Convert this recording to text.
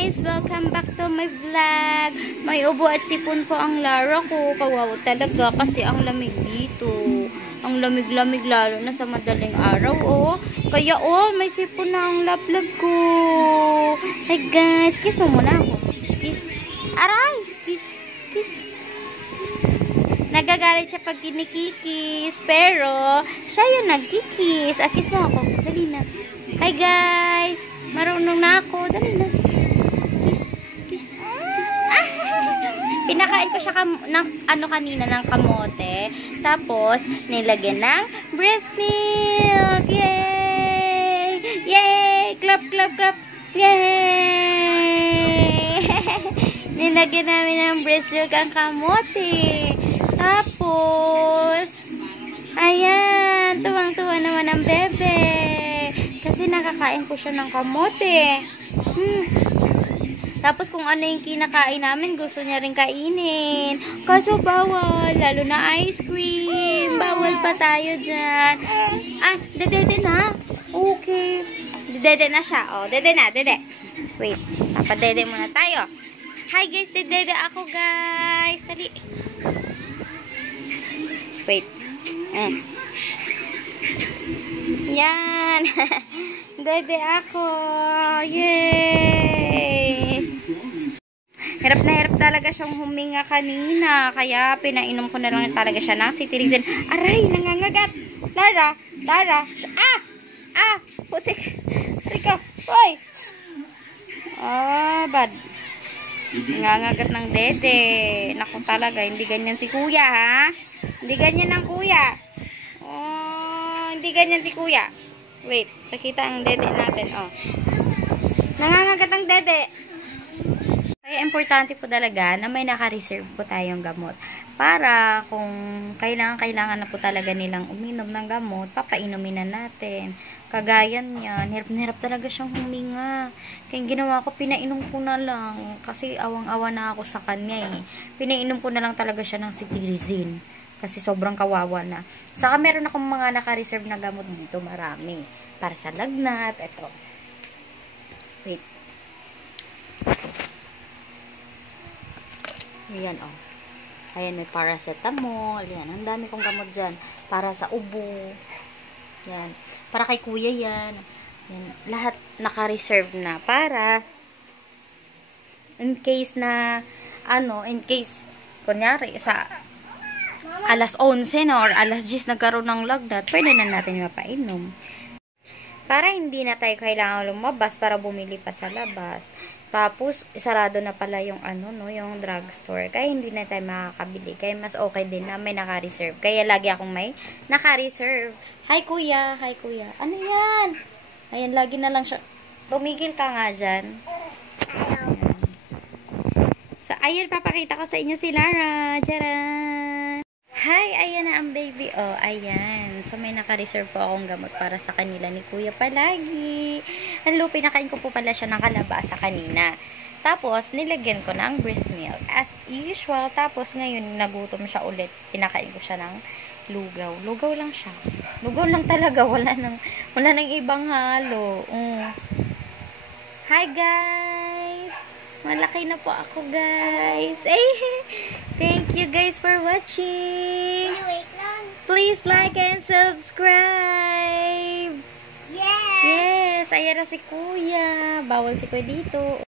guys! Welcome back to my vlog. May ubo at sipon po ang Lara ko. Kawawa talaga kasi ang lamig dito. Ang lamig-lamig lalo na sa madaling araw, oh. Kaya, oh, may sipon na ang lablab ko. Hey guys, kiss mo muna ako. Kiss. Aray! Kiss. Kiss. Kiss. Nagagalit siya pag kinikikis. Pero, siya yung nagkikis. Kiss mo ako. Dali na. Hi guys! Marunong na ako. Dali na. Kiss. Kiss. Ah! Pinakain ko siya kanina ng kamote. Tapos, nilagyan ng breast milk. Yay! Yay! Clap, clap, clap. Yay! Nilagyan namin ng breast milk ang kamote. Tapos, ayan. Tuwang-tuwa naman ang bebe. Kasi nakakain ko siya ng kamote. Tapos kung ano yung kinakain namin, gusto niya rin kainin. Kaso bawal, lalo na ice cream. Bawal pa tayo dyan. Ah, dede na. Okay. Dede na siya. Oh, dede na, dede. Wait, papadede muna tayo. Hi guys, dede ako guys. Dali. Wait. Yan. Dede ako. Yay. Hirap na hirap talaga siyang huminga kanina. Kaya pinainom ko na lang talaga siya ng cetirizine. Aray, nangangagat. Lara, Lara. Putik. Rika. Hoy. Bad. Nangangagat ng dede. Naku talaga, hindi ganyan si kuya, ha? Hindi ganyan ang kuya. Hindi ganyan si kuya. Wait, pakita ang dede natin. Nangangagat ang dede. Kaya importante po talaga na may naka-reserve po tayong gamot. Para kung kailangan na po talaga nilang uminom ng gamot, papainumin na natin. Kagaya niyan, hirap na hirap talaga siyang huminga. Kaya ginawa ko, pinainom ko na lang. Kasi awang-awa na ako sa kanya eh. Pinainom ko na lang talaga siya ng cetirizine. Kasi sobrang kawawa na. Saka meron akong mga naka-reserve na gamot dito. Marami. Para sa lagnat. Ito. Wait. Ayan, oh. Ayan, may paracetamol. Ayan, ang dami kong gamot dyan. Para sa ubo. Ayan. Para kay kuya yan. Ayan. Lahat naka-reserve na. Para in case na kunyari, sa alas 11 na or alas 10 nagkaroon ng lagnat, pwede na natin mapainom. Para hindi na tayo kailangan lumabas para bumili pa sa labas. Tapos, sarado na pala yung yung drugstore. Kaya hindi na tayo makakabili. Kaya mas okay din na may naka-reserve. Kaya lagi akong may naka-reserve. Hi kuya, hi kuya. Ano yan? Ayan, lagi na lang siya. Tumigil ka nga dyan. So, ayan, papakita ko sa inyo si Lara. Tcharan! Hi, ayan na ang baby. Oh, ayan. So, may naka-reserve po akong gamot para sa kanila ni kuya palagi. Hello, pinakain ko po pala siya ng kalabasa kanina. Tapos, nilagyan ko ng breast milk. As usual. Tapos, ngayon, nagutom siya ulit. Pinakain ko siya ng lugaw. Lugaw lang siya. Lugaw lang talaga. Wala nang ibang halo. Hi, guys! Malaki na po ako, guys. Thank you, guys, for watching. Please like and subscribe. Yes! Ayan na si kuya. Bawal si kuya dito.